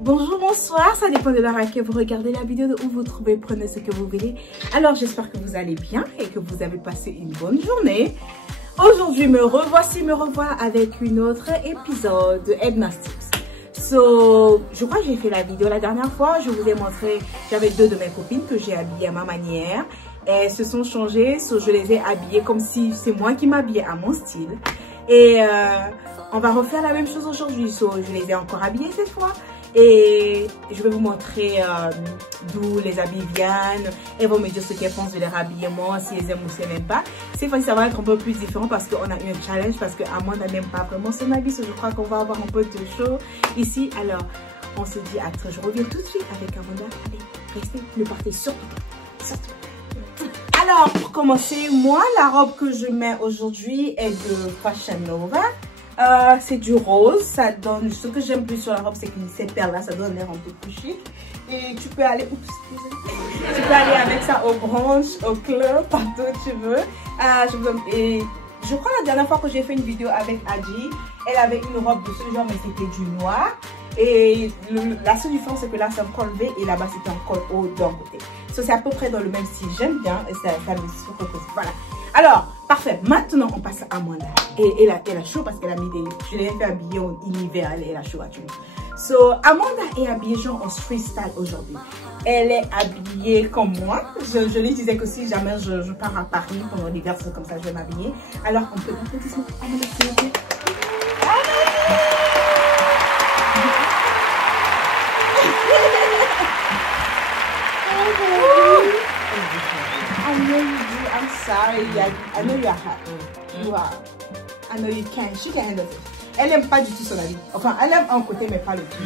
Bonjour, bonsoir, ça dépend de l'heure à laquelle vous regardez la vidéo, de où vous trouvez, prenez ce que vous voulez. Alors j'espère que vous allez bien et que vous avez passé une bonne journée. Aujourd'hui me revois avec une autre épisode de Headmasters. Je crois que j'ai fait la vidéo la dernière fois, je vous ai montré, j'avais deux de mes copines que j'ai habillées à ma manière. Elles se sont changées, je les ai habillées comme si c'est moi qui m'habillais à mon style. Et on va refaire la même chose aujourd'hui, je les ai encore habillées cette fois. Et je vais vous montrer d'où les habits viennent. Elles vont me dire ce qu'elles pensent de leur habillement, si elles aiment ou si elles n'aiment pas. Cette fois-ci, ça va être un peu plus différent parce qu'on a eu un challenge, parce qu'Amanda n'aime pas vraiment son habit. Je crois qu'on va avoir un peu de show ici. Alors, on se dit à très. Je reviens tout de suite avec Amanda. Allez, restez, ne partez surtout pas. Alors, pour commencer, moi, la robe que je mets aujourd'hui est de Fashion Nova. C'est du rose, ça donne, ce que j'aime plus sur la robe, c'est que ces perles-là, ça donne l'air un peu plus chic. Et tu peux aller, tu peux aller avec ça au brunch, au club, partout où tu veux. Et je crois la dernière fois que j'ai fait une vidéo avec Adji, elle avait une robe de ce genre, mais c'était du noir. Et la seule différence, c'est que là, c'est un col V et là-bas, c'était un col haut d'un côté. C'est à peu près dans le même style. J'aime bien et ça me surpose. Voilà. Alors, parfait. Maintenant, on passe à Amanda. Et elle a chaud parce qu'elle a mis des... Je l'ai fait habiller en hiver. Elle a chaud actuellement. Amanda est habillée genre en street style aujourd'hui. Elle est habillée comme moi. Je lui disais que si jamais je pars à Paris pendant l'hiver, c'est comme ça que je vais m'habiller. Alors, on peut applaudissements pour Amanda, s'il vous plaît. I know you do. I'm sorry. I know you are happy. You are. I know you can. She can handle it. Elle n'aime pas du tout son habit. Enfin, elle aime un côté, mais pas le tout.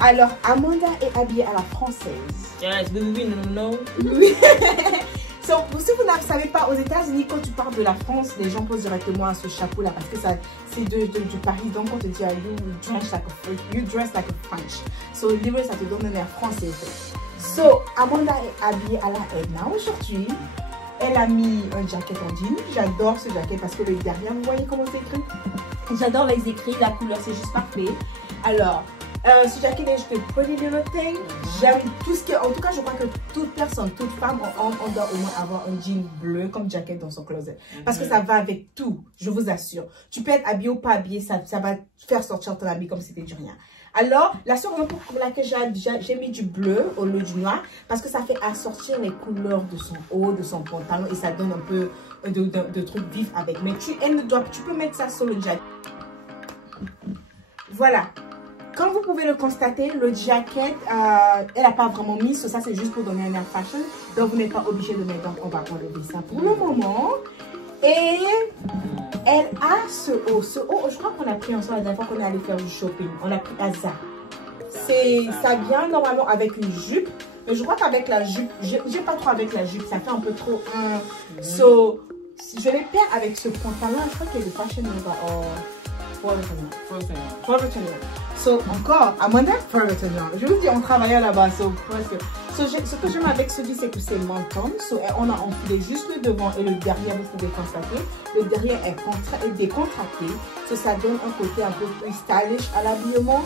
Alors, Amanda est habillée à la française. Yes, no. Si vous ne savez pas, aux États-Unis, quand tu parles de la France, les gens posent directement à ce chapeau-là parce que c'est du Paris. Donc, on te dit, you dress like a French. So, libre, ça te donne l'air français. Amanda est habillée à la Edna aujourd'hui. Elle a mis un jacket en jean. J'adore ce jacket parce que le derrière, vous voyez comment c'est écrit? J'adore les écrits, la couleur, c'est juste parfait. Alors, ce jacket est juste un pretty little thing. J'aime tout ce qui est... En tout cas, je crois que toute personne, toute femme, on doit au moins avoir un jean bleu comme jacket dans son closet. Parce que ça va avec tout, je vous assure. Tu peux être habillé ou pas habillé, ça va faire sortir ton habit comme si c'était du rien. Alors, la seule raison pour laquelle j'ai mis du bleu au lieu du noir, parce que ça fait assortir les couleurs de son haut, de son pantalon, et ça donne un peu de trucs vifs avec. Mais tu peux mettre ça sur le jacket. Voilà. Comme vous pouvez le constater, le jacket, elle n'a pas vraiment mis, ça c'est juste pour donner un air fashion. Donc, vous n'êtes pas obligé de mettre, donc on va enlever ça pour le moment. Et elle a ce haut. Ce haut, je crois qu'on a pris ensemble la dernière fois qu'on est allé faire du shopping. On a pris à Zara. Ça vient normalement avec une jupe. Mais je crois qu'avec la jupe, j'ai pas trop avec la jupe. Ça fait un peu trop... je l'ai perds avec ce pantalon. Je crois qu'il y a des Fashion Nova. Encore, Amanda, je vous dis, on travaillait là-bas. Ce que j'aime avec celui, c'est que c'est menton. On a enfilé juste le devant et le derrière, vous pouvez constater. Le derrière est décontracté. Ça donne un côté un peu plus stylish à l'habillement.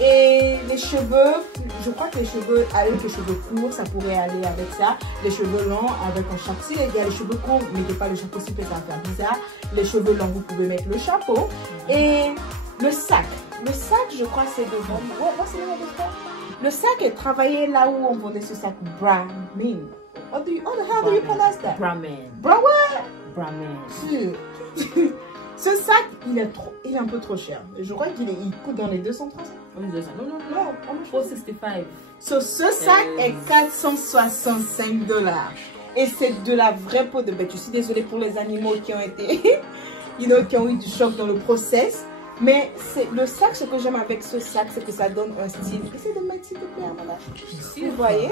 Et les cheveux, je crois que les cheveux, avec les cheveux courts, ça pourrait aller avec ça. Les cheveux longs avec un chapeau. Si il y a les cheveux courts, mettez pas le chapeau, si ça va faire bizarre. Les cheveux longs, vous pouvez mettre le chapeau. Et le sac. Le sac, je crois, c'est de... Le sac est travaillé là où on vendait ce sac Brahmin. How the hell do you pronounce that? Brahmin. Brahmin. Ce sac, il est un peu trop cher. Je crois qu'il coûte dans les 230. Non, 465. Ce sac est 465 $. Et c'est de la vraie peau de bête. Je suis désolée pour les animaux qui ont été, qui ont eu du choc dans le process. Mais le sac, ce que j'aime avec ce sac, c'est que ça donne un style. Essayez de mettre s'il te plaît, Amanda. Vous voyez?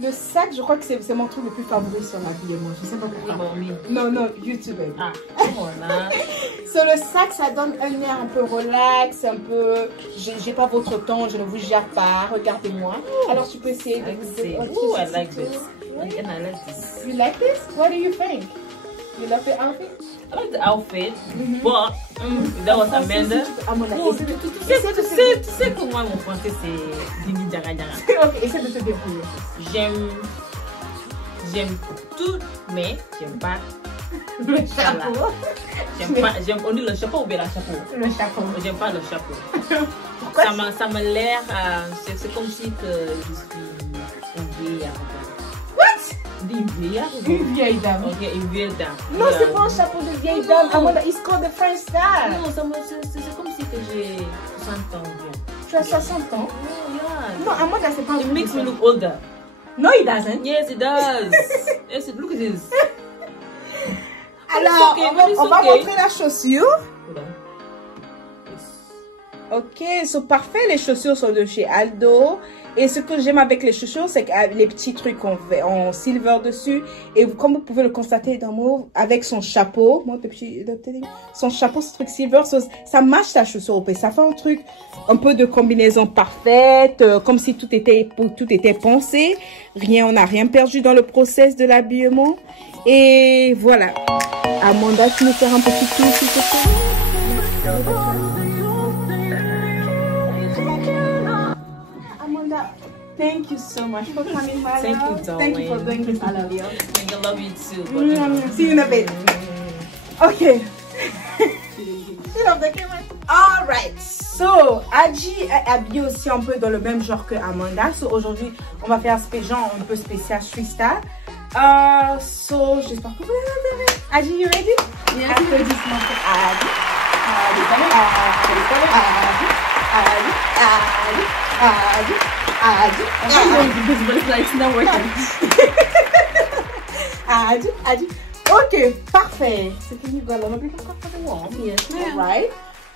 Le sac, je crois que c'est mon truc le plus favori sur l'habillement. Je sais pas pourquoi. Non, YouTube. Sur le sac, ça donne un air un peu relax, un peu... J'ai pas votre temps, je ne vous gère pas, regardez-moi. Alors tu peux essayer de... Oh, I like this. And I like this. You like this? What do you think? You love the outfit? I like the outfit, but that was Amanda. Amanda, Oh, tu sais que moi, mon français, c'est Dini Djaga Djaga. Ok, essaie de te débrouiller. J'aime tout, mais j'aime pas Le chapeau. J'aime, on dit le chapeau ou bien la chapeau? Le chapeau. J'aime pas le chapeau. Pourquoi? Ça m'a l'air, c'est comme si que je suis une vieille. What? Une vieille? Une vieille dame. Ok, une vieille dame. Non, c'est pas un chapeau de vieille dame. Amanda, it's called the French style. Non, c'est comme si que j'ai 60 ans bien. Tu as 60 ans? Oh, yeah. Non, Amanda, c'est pas un It makes me look older. No, it doesn't. Yes, it does. Yes, look at this. Alors, okay, on va montrer la chaussure. Hold on. Ok, c'est parfait. Les chaussures sont de chez Aldo. Et ce que j'aime avec les chaussures, c'est que les petits trucs en silver dessus. Et comme vous pouvez le constater dans Mauve, avec son chapeau, son chapeau, ce truc silver, ça match ta chaussure. Ça fait un truc, un peu de combinaison parfaite, comme si tout était pensé. On n'a rien perdu dans le process de l'habillement. Et voilà. Amanda, tu nous fais un petit tour, s'il te plaît. Amanda, thank you so much for coming, my Thank love. you, darling. Thank you for doing this video. I love you too. See you in a bit. Okay. You love the camera. All right. So, Adji est habillée aussi un peu dans le même genre que Amanda. So, aujourd'hui, on va faire un genre un peu spécial street style. So, j'espère que vous allez aimer. Adji, you ready? Yes. Applaudissements pour Adji. Adji. Ok, parfait. C'est fini, voilà. On va plus encore faire de warm. Yes, ma'am. Right.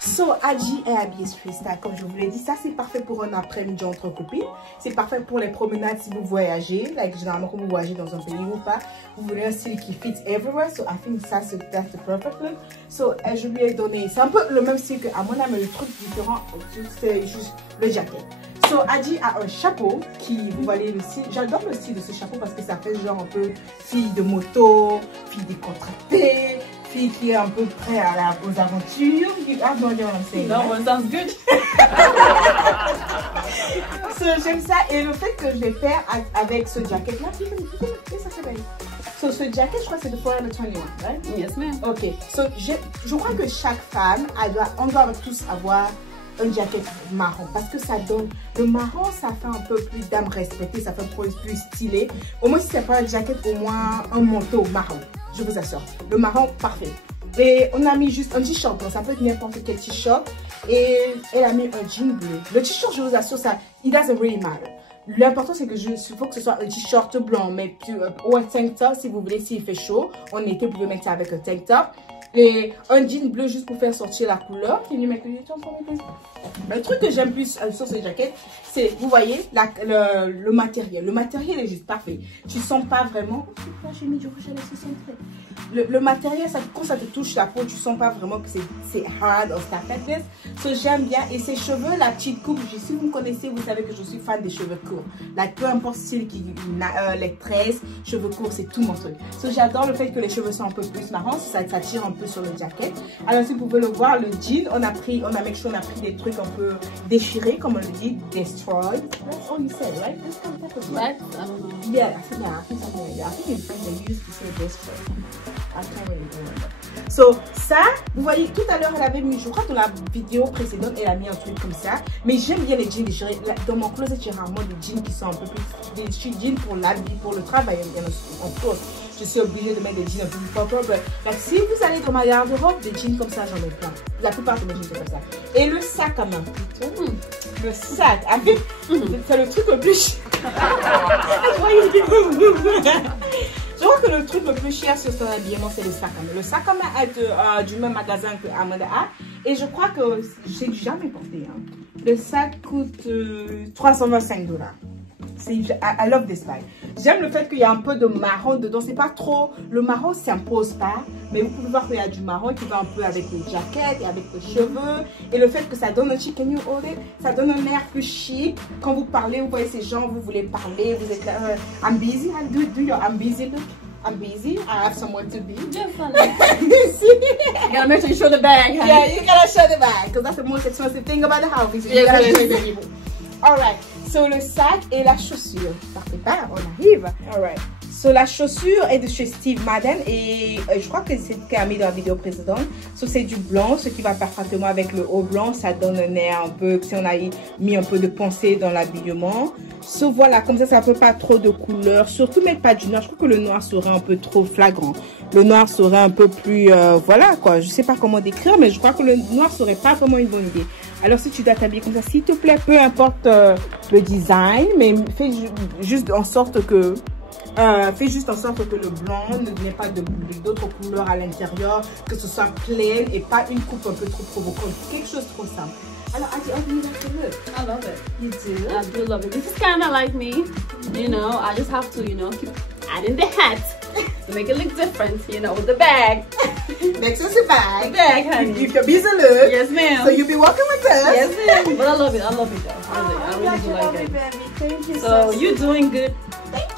So, Adji est habillée freestyle, comme je vous l'ai dit. Ça, c'est parfait pour un après-midi entre copines. C'est parfait pour les promenades si vous voyagez. Like, généralement, quand vous voyagez dans un pays ou pas, vous voulez un style qui fit everywhere. So, I think that's the perfect look. So, je lui ai donné. C'est un peu le même style que Amanda, mais le truc différent, c'est juste le jacket. So, Adji a un chapeau qui, vous voyez le style. J'adore le style de ce chapeau parce que ça fait genre un peu fille de moto, fille décontractée. Fille qui est un peu prête aux aventures. Ah, non, No, sounds good. So, j'aime ça. Et le fait que je vais faire avec ce jacket-là, ça c'est belle. So, ce jacket, je crois que c'est de Forever 21, right? Yes, ma'am. Ok. So, je crois que chaque femme, on doit tous avoir un jacket marron parce que ça donne le marron, ça fait un peu plus dame respectée, ça fait plus stylé. Au moins si c'est pas un jacket, au moins un manteau marron, je vous assure. Le marron parfait. Et on a mis juste un t-shirt, donc ça peut être n'importe quel t-shirt. Et elle a mis un jean bleu. Le t-shirt, je vous assure, ça, it doesn't really matter. L'important c'est que il faut que ce soit un t-shirt blanc, mais ou un tank top si vous voulez, s'il fait chaud. En été, vous pouvez mettre ça avec un tank top. Et un jean bleu juste pour faire sortir la couleur. Le truc que j'aime plus sur ce jacket, c'est, vous voyez, le matériel. Le matériel est juste parfait. Tu sens pas vraiment... J'ai mis du rouge à lèvres, le matériel, quand ça te touche la peau, tu sens pas vraiment que c'est hard ou ça fait. So, j'aime bien. Et ses cheveux, la petite coupe, si vous me connaissez, vous savez que je suis fan des cheveux courts. Like, peu importe style, les tresses, cheveux courts, c'est tout mon truc. So, j'adore le fait que les cheveux sont un peu plus marrons. Ça tire un peu sur le jacket. Alors, si vous pouvez le voir, le jean, on a pris des trucs un peu déchirés, comme on le dit, destroyed. That's all you said, right? That's kind of type of What? I don't know. Yeah, I think something like that. I think in French they used to say destroyed. I can't really remember. So, ça, vous voyez, tout à l'heure, elle avait mis, je crois que dans la vidéo précédente, elle a mis un truc comme ça. Mais j'aime bien les jeans déchirés. Dans mon closet, j'ai rarement des jeans qui sont un peu plus... Des jeans pour l'habit, pour le travail, bien en plus. Je suis obligée de mettre des jeans un peu plus propres. Si vous allez dans ma garde-robe, des jeans comme ça, j'en ai plein. La plupart de mes jeans sont comme ça. Et le sac à main. Le sac. C'est le truc le plus... Je crois que le truc le plus cher sur son habillement, c'est le sac à main. Le sac à main est du même magasin que Amanda a. Et je crois que j'ai jamais porté. Hein. Le sac coûte $325. I love this bag. J'aime le fait qu'il y a un peu de marron dedans. C'est pas trop... Le marron s'impose pas. mais vous pouvez voir qu'il y a du marron qui va un peu avec les jaquettes et avec les cheveux. Et le fait que ça donne un chic, can you hold it? Ça donne un air plus chic. Quand vous parlez, vous voyez ces gens, vous voulez parler, vous êtes là, I'm busy, do your I'm busy look. I'm busy. I have somewhere to be. Just fun. You gotta make sure you show the bag, honey. Yeah, you gotta show the bag because that's the most expensive thing about the house. You gotta show the people. All right. So le sac et la chaussure. Partez pas, on arrive. All right. So la chaussure est de chez Steve Madden et je crois que c'est ce qu'il a mis dans la vidéo précédente. So c'est du blanc, ce qui va parfaitement avec le haut blanc. Ça donne un air un peu, si on a mis un peu de pensée dans l'habillement. So voilà, comme ça peut pas trop de couleurs. Surtout mettre pas du noir. Je trouve que le noir serait un peu trop flagrant. Le noir serait un peu plus, voilà quoi. Je sais pas comment décrire, mais je crois que le noir serait pas vraiment une bonne idée. Alors si tu dois t'habiller comme ça, s'il te plaît, peu importe le design, mais fais juste en sorte que le blanc n'ait pas d'autres couleurs à l'intérieur, que ce soit plain et pas une coupe un peu trop provocante, quelque chose trop simple. Alors, Adi, how do you like the look? I love it. You do? I do love it. This is kind of like me, you know. I just have to, you know, keep adding the hat to make it look different, you know, with the bag. Next is the bag. The bag, honey. Give your busy look. Yes, ma'am. So you'll be walking with us. Yes, ma'am. But I love it. I love it, though. Really. I really do like it. Baby. Thank you So you're doing good. Thank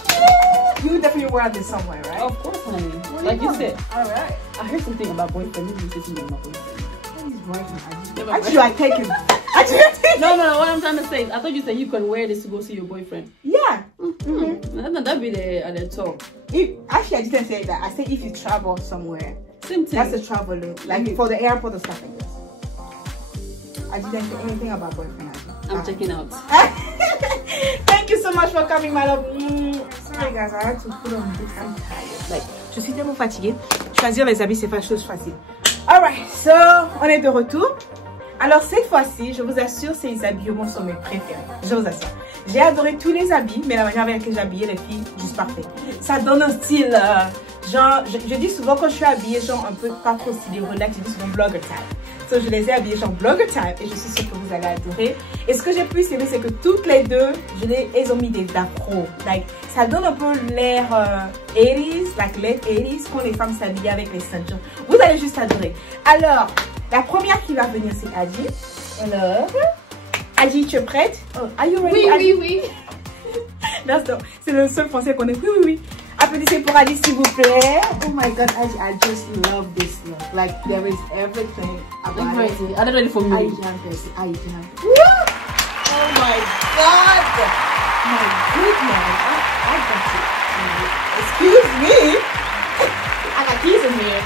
you. You definitely wear this somewhere, right? Of course, honey. Where Like you going? said. All right. I heard something about boyfriend. You say something about boyfriend. Actually, I take it. No. What I'm trying to say, I thought you said you can wear this to go see your boyfriend. Yeah. That'd be the talk. Actually, I didn't say that. I said if you travel somewhere. Same thing. That's a travel look. Like for the airport or stuff like this. I didn't say anything about boyfriend. I'm checking out. Thank you so much for coming, my love. Sorry guys, I had to put on this. I'm tired. Like, je suis tellement fatiguée. Choisir les habits, c'est pas chose facile. Alright, so on est de retour. Alors cette fois-ci, je vous assure, ces habillements sont mes préférés. Je vous assure. J'ai adoré tous les habits, mais la manière avec laquelle j'ai habillé les filles, juste parfait. Ça donne un style, genre, je dis souvent quand je suis habillée, genre un peu pas trop stylé, relax, je dis souvent blogger type. So, je les ai habillées genre blogger type et je suis sûre que vous allez adorer. Et ce que j'ai plus aimé, c'est que toutes les deux, elles ont mis des afros. Like, ça donne un peu l'air 80s, like late 80s, quand les femmes s'habillaient avec les ceintures. Vous allez juste adorer. Alors, la première qui va venir, c'est Adi. Alors, Adi, tu es prête? Oh, are you ready? Oui. C'est le seul français qu'on est. Oui. Applaudissez pour Adi, s'il vous plaît. Oh my god, Adi, I just love this look. Like, there is everything about it. Crazy. I'm ready for me. I jump. Oh my god. My goodness. I got it. Excuse me. I got keys in here.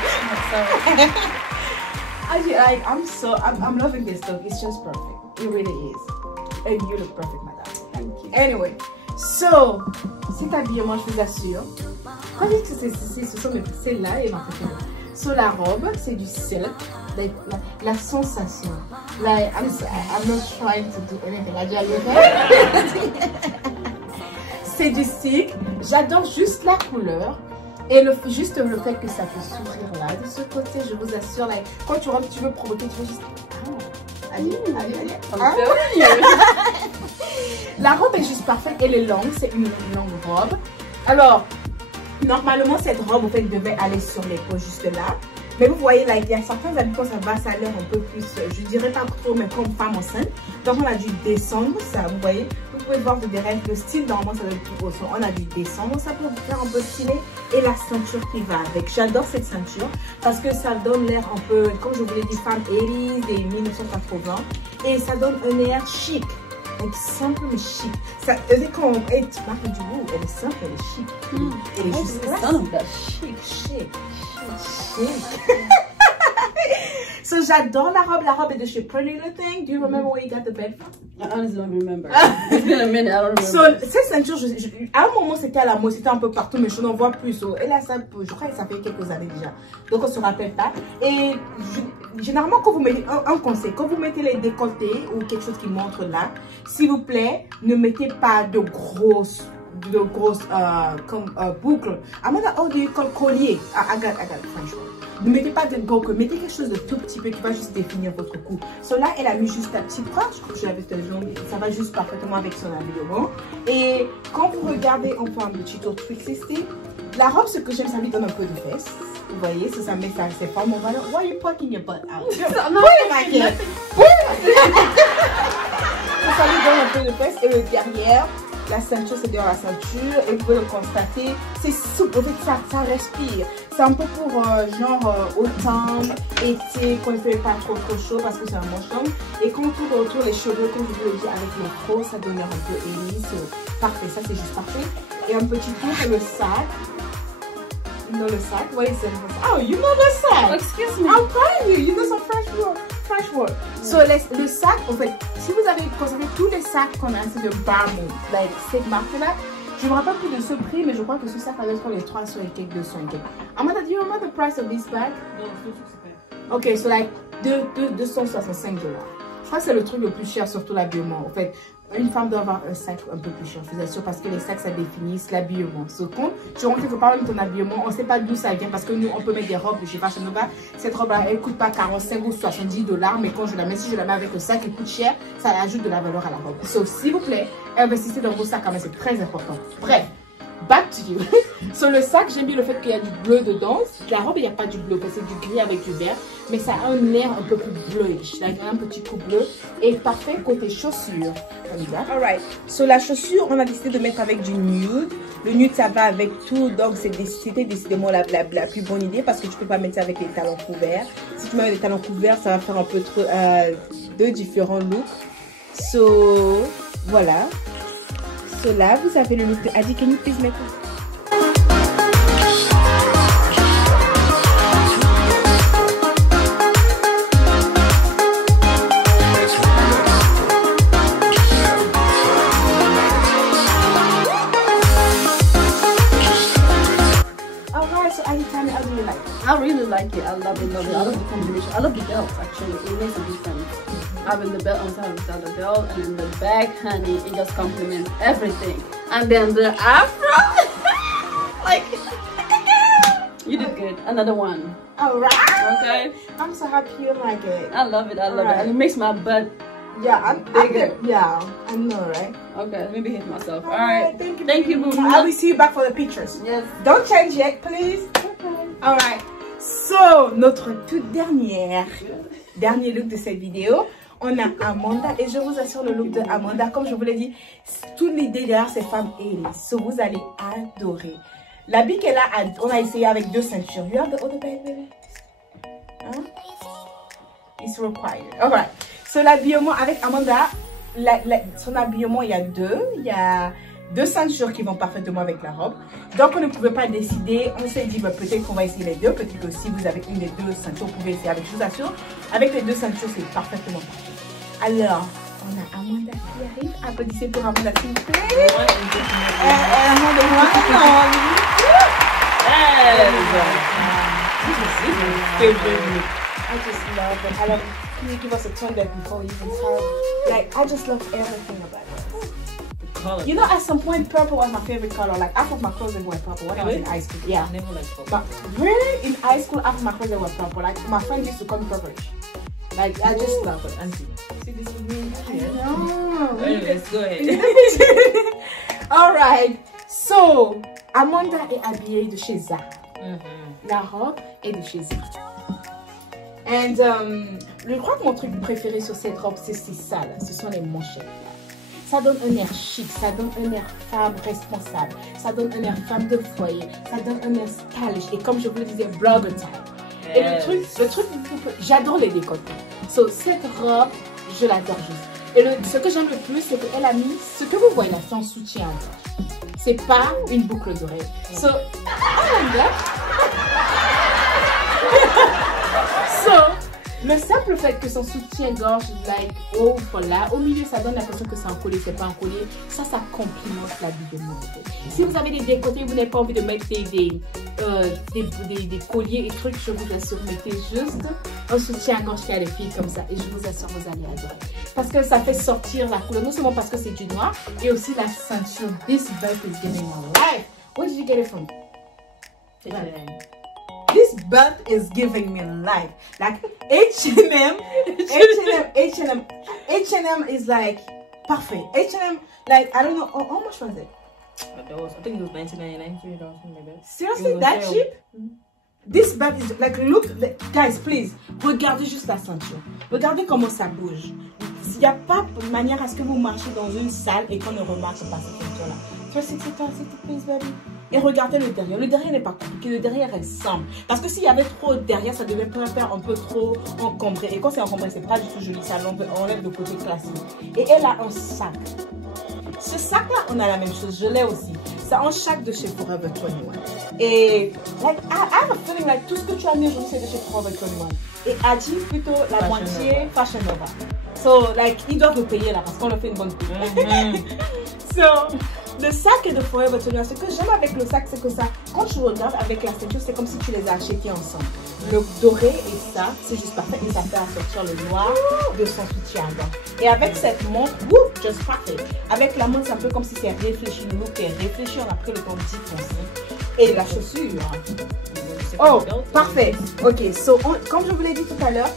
Adi, I'm loving this look. It's just perfect. It really is. And you look perfect, madame. Thank you. Anyway, so, cet habillement, je vous assure. Quand je dis que ce sont mes celles-là et ma préférée. So, la robe, c'est du silk. Like, la sensation. Like, I'm not trying to do anything. Are you okay? C'est du silk. J'adore juste la couleur. Et juste le fait que ça peut s'ouvrir là. De ce côté, je vous assure, like, quand tu rentres, tu veux provoquer, tu veux juste... Allez. La robe est juste parfaite, elle est longue, c'est une longue robe. Alors, normalement, cette robe, en fait, devait aller sur l'épaule juste là. Mais vous voyez, là, il y a certains habits quand ça va, ça a l'air un peu plus, je dirais pas trop, mais comme femme enceinte. Donc, on a dû descendre ça, vous voyez. Vous pouvez voir derrière le style, normalement, ça doit être plus haut. On a dû descendre ça pour faire un peu stylé. Et la ceinture qui va avec. J'adore cette ceinture parce que ça donne l'air un peu, comme je vous l'ai dit, femme 80s et 1980. Et ça donne un air chic. Elle est simple mais chic. Ça, quand on est marque du goût, elle est simple, elle est chic. Elle est juste chic. So j'adore la robe. La robe est de chez Pretty Little Thing. Do you remember where you got the bed from? I honestly don't remember. It's been a minute, I don't remember. So, cette ceinture, à un moment c'était à la mode, c'était un peu partout, mais je n'en vois plus. So, et là, je crois que ça fait quelques années déjà. Donc on se rappelle pas. Et généralement, quand vous mettez un conseil, quand vous mettez les décolletés ou quelque chose qui montre là, s'il vous plaît, ne mettez pas de grosses boucles. Oh, do you call collier? I got French word. Ne mettez pas de boucles, mettez quelque chose de tout petit peu qui va juste définir votre cou. Cela, elle a mis juste la petite croix. Je crois que j'avais cette jaune. Ça va juste parfaitement avec son habillement. Et quand vous regardez, on fait un petit tour 360. La robe, ce que j'aime, ça lui donne un peu de fesses. Vous voyez, ça met ça ses formes. On va dire, why are you poking your butt out? Ça lui donne un peu de fesses. Et le derrière, la ceinture, c'est derrière la ceinture. Et vous pouvez le constater, c'est souple. En fait, ça respire. C'est un peu pour genre automne, été, quand il ne fait pas trop chaud parce que c'est un manche longue. Et quand on tourne autour les cheveux, comme je vous l'ai dit, avec les pros, ça donne un peu hélice. Parfait, ça c'est juste parfait. Et un petit tour sur le sac. You know the sac? What is it? Oh, you know the sac! Excuse me. I'm telling you, you know some French word. So, le sac, en fait, si vous avez conservé tous les sacs qu'on a, c'est de Barmouth, like cette marque-là. Je ne me rappelle plus de ce prix, mais je crois que ce sac avait pour les 300 et quelques, 200 et quelques. Amanda, do you remember the price of this bag? No, Ok, so like 265 $. Je crois que c'est le truc le plus cher, surtout l'habillement. En fait, une femme doit avoir un sac un peu plus cher, je vous assure, parce que les sacs, ça définit l'habillement. So, quand tu rentres quelque part avec ton habillement, on ne sait pas d'où ça vient, parce que nous, on peut mettre des robes de chez Fashion Nova. Cette robe-là, elle ne coûte pas 45 ou 70 $, mais quand je la mets, si je la mets avec le sac qui coûte cher, ça ajoute de la valeur à la robe. So, s'il vous plaît, investissez dans vos sacs, quand même, c'est très important. Bref. Back to you. Sur le sac, j'aime bien le fait qu'il y a du bleu dedans. La robe, il n'y a pas du bleu, parce que c'est du gris avec du vert. Mais ça a un air un peu plus bleuish. Il y a un petit coup bleu. Et parfait côté chaussures. Alright. Sur la chaussure, on a décidé de mettre avec du nude. Le nude, ça va avec tout. Donc, c'était décidément la plus bonne idée. Parce que tu ne peux pas mettre ça avec les talons couverts. Si tu mets avec les talons couverts, ça va faire un peu trop, deux différents looks. So, voilà. So là, vous avez le look de Adi. Can you please make it? Alright, so Adi, tell me, how do you like it? I really like it. I love it, love it. I love the combination. I love the belt actually. It makes a difference. Having the belt on top of the other belt and then the bag, honey, it just complements everything. And then the afro, like, you did good. Another one. Alright. Okay. I'm so happy you like it. I love it. I love it. And it makes my butt. Yeah, I'm bigger. Yeah, I know, right? Okay, let me hit myself. Alright. Thank you, boo. I will see you back for the pictures. Yes. Don't change yet, please. Okay. Alright. So, notre toute dernier look de cette vidéo. On a Amanda et je vous assure le look de Amanda, comme je vous l'ai dit, toute l'idée derrière ces femmes est so vous allez adorer. L'habit qu'elle a, on a essayé avec deux ceintures. You have the other bag, baby? Hein? It's required. Alright. So l'habillement avec Amanda, son habillement, il y a deux ceintures qui vont parfaitement avec la robe. Donc on ne pouvait pas décider, on s'est dit bah, peut-être qu'on va essayer les deux, peut-être que si vous avez une des deux ceintures, vous pouvez essayer avec, je vous assure, avec les deux ceintures c'est parfaitement parfait. Alors, on a Amanda qui arrive, applaudissez pour Amanda s'il vous plaît. I just love it. I love it. Can you give us a turn back before we even start? Like, I just love everything about it. You know, at some point, purple was my favorite color. Like, half of my clothes were purple when I was in high school. Yeah. I never liked purple. But really, in high school, half of my clothes were purple. Like, my friend used to call me purplish. Like, I just love it. Auntie. See this with me? Yeah. No. Anyways, go ahead. Alright. So, Amanda est habillée de chez Zara. La robe est de chez Zara. And, je crois que mon truc préféré sur cette robe, c'est ça, là. Ce sont les manchettes. Ça donne un air chic, ça donne un air femme responsable, ça donne un air femme de foyer, ça donne un air stylish. Et comme je vous le disais, blogger time. Et le truc, j'adore les décolletés. So, cette robe, je l'adore juste. Et ce que j'aime le plus, c'est qu'elle a mis, ce que vous voyez là, c'est en soutien à gorge. C'est pas une boucle d'oreille. So, le simple fait que son soutien-gorge, like, là, au milieu, ça donne l'impression que c'est encollé, c'est pas encollé. Ça complimente l'habillement. Si vous avez des décolletés, vous n'avez pas envie de mettre des colliers et trucs, je vous assure, mettez juste un soutien-gorge qui a les filles comme ça. Et je vous assure, vous allez adorer. Parce que ça fait sortir la couleur, non seulement parce que c'est du noir, et aussi la ceinture. This belt is giving me life. Where did you get it from? This belt is giving me life. Like H&M is like perfect. H&M, like, I don't know, how much was it? I think it was $19.99, $3 something like that. Seriously, that cheap? This bag is like, look, guys, please, regardez juste la ceinture. Regardez comment ça bouge. Il n'y a pas de manière à ce que vous marchez dans une salle et qu'on ne remarque pas cette ceinture-là. Please, baby. Et regardez le derrière. Le derrière n'est pas compliqué, le derrière est simple. Parce que s'il y avait trop derrière, ça devait faire un peu trop encombré. Et quand c'est encombré, c'est pas du tout joli. Ça enlève le côté classique. Et elle a un sac. Ce sac-là, on a la même chose. Je l'ai aussi. C'est un sac de chez Forever 21. Et like, I have a feeling like tout ce que tu as mis aujourd'hui, c'est de chez Forever 21. Et Adi, plutôt la moitié Fashion Nova. So, like, ils doivent nous payer là parce qu'on leur fait une bonne pub. So, le sac est de Forever 21. Ce que j'aime avec le sac, c'est que ça, quand tu regardes avec la ceinture, c'est comme si tu les as achetés ensemble. Le doré et ça, c'est juste parfait. Et ça fait sortir le noir de son soutien. Et avec cette montre, just parfait. Avec la montre, c'est un peu comme si c'est réfléchi. Le look est réfléchi. On a pris le temps d'y penser. Et la chaussure. Oh, parfait. Ok, so, comme je vous l'ai dit tout à l'heure,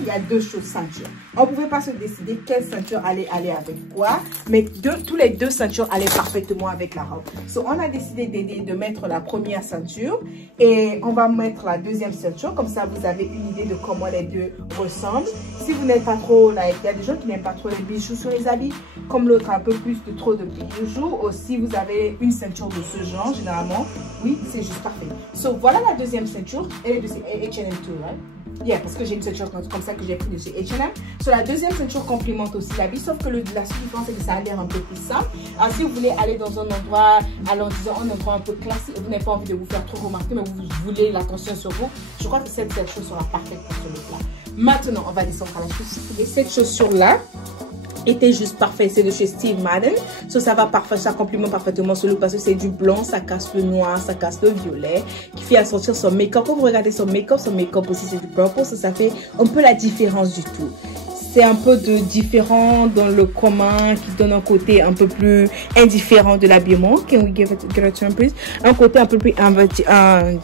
il y a deux choses ceinture. On ne pouvait pas se décider quelle ceinture allait aller avec quoi, mais tous les deux ceintures allaient parfaitement avec la robe. So, on a décidé de mettre la première ceinture et on va mettre la deuxième ceinture. Comme ça, vous avez une idée de comment les deux ressemblent. Si vous n'êtes pas trop, like, il y a des gens qui n'aiment pas trop les bijoux sur les habits, comme l'autre a un peu plus de trop de bijoux. Aussi, vous avez une ceinture de ce genre, généralement. Oui, c'est juste parfait. So, voilà la deuxième ceinture. Elle est de chez H&M too, right? Yeah, parce que j'ai une ceinture comme ça que j'ai pris de chez H&M. So, la deuxième ceinture complimente aussi l'habit, sauf que la seule différence, c'est que ça a l'air un peu plus simple. Alors, si vous voulez aller dans un endroit, disons un endroit un peu classique, et vous n'avez pas envie de vous faire trop remarquer, mais vous voulez l'attention sur vous, je crois que cette ceinture sera parfaite pour ce look-là. Maintenant, on va descendre à la chaussure. Et cette chaussure-là était juste parfait, c'est de chez Steve Madden. So, ça va parfait, ça complimente parfaitement ce look parce que c'est du blanc, ça casse le noir, ça casse le violet, qui fait sortir son make-up. Quand vous regardez son make-up aussi c'est du purple, ça fait un peu la différence du tout. C'est un peu de différent dans le commun qui donne un côté un peu plus indifférent de l'habillement. Can we give it a turn, please? Un côté un peu plus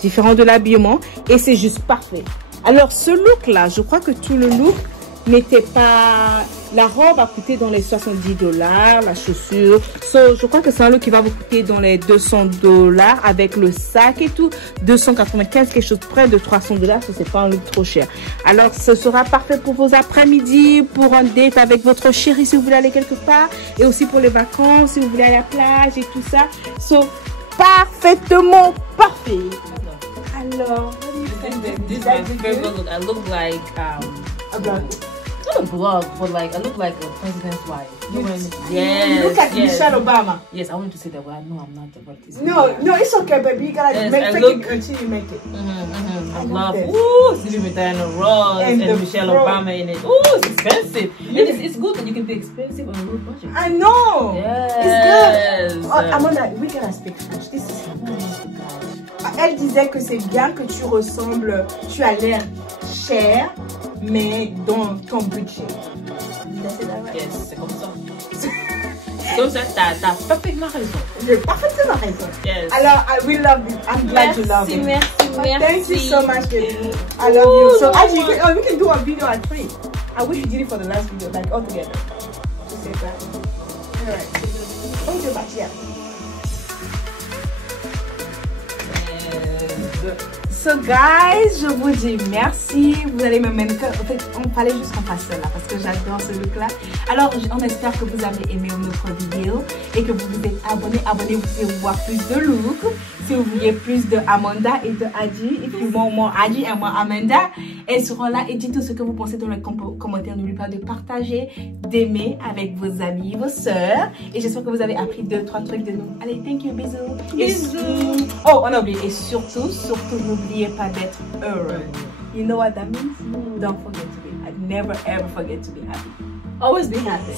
différent de l'habillement et c'est juste parfait. Alors ce look là, je crois que tout le look n'était pas... La robe a coûté dans les $70, la chaussure. So, je crois que c'est un look qui va vous coûter dans les $200 avec le sac et tout. 295, quelque chose près de $300. So, c'est pas un look trop cher. Alors, ce sera parfait pour vos après-midi, pour un date avec votre chéri si vous voulez aller quelque part. Et aussi pour les vacances, si vous voulez aller à la plage et tout ça. So, parfaitement parfait. Alors, this is my favorite look. I look like not a blog, but like I look like a president's wife. You look like Michelle Obama. Yes, I wanted to say that, but no, I'm not. But no, it's okay, baby. You gotta make it until you make it. I love it. Ooh, Sylvie Diana Ross and Michelle Obama in it. Ooh, it's expensive. And it's good that you can be expensive on a low budget. I know. Yes. It's good. Amanda, we gotta speak French. This is Elle disait que c'est bien que tu ressembles, tu as l'air cher, mais dans ton budget. Yes, c'est comme ça. C'est comme ça, t'as parfaitement raison. J'ai parfaitement raison. Yes. Alors, we love you. I'm glad you love it. Merci. Thank you so much, baby. I love you. So, actually, we can do a video at 3. I wish we did it for the last video, like all together. To say that. Alright. Thank you, Bachia. So guys, je vous dis merci. Vous allez me mettre. En fait, on fallait juste qu'on fasse cela parce que j'adore ce look là. Alors, on espère que vous avez aimé notre vidéo et que vous vous êtes abonnés. Abonnez-vous si vous voulez voir plus de looks. Si vous voulez plus de Amanda et de Adi. Et puis moi Adi et moi Amanda. Elles seront là et dites tout ce que vous pensez dans les commentaires. N'oubliez pas de partager, d'aimer avec vos amis, vos soeurs. Et j'espère que vous avez appris 2-3 trucs de nous. Allez, thank you, bisous. Bisous. Oh, on a oublié. Et surtout, n'oubliez pas d'être heureux. You know what that means? Don't forget to be happy. Never ever forget to be happy. Always be happy.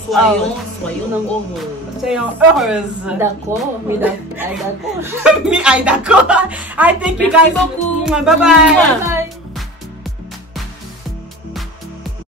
Soyons heureuses. D'accord. Mais d'accord. I thank you guys. Bye bye.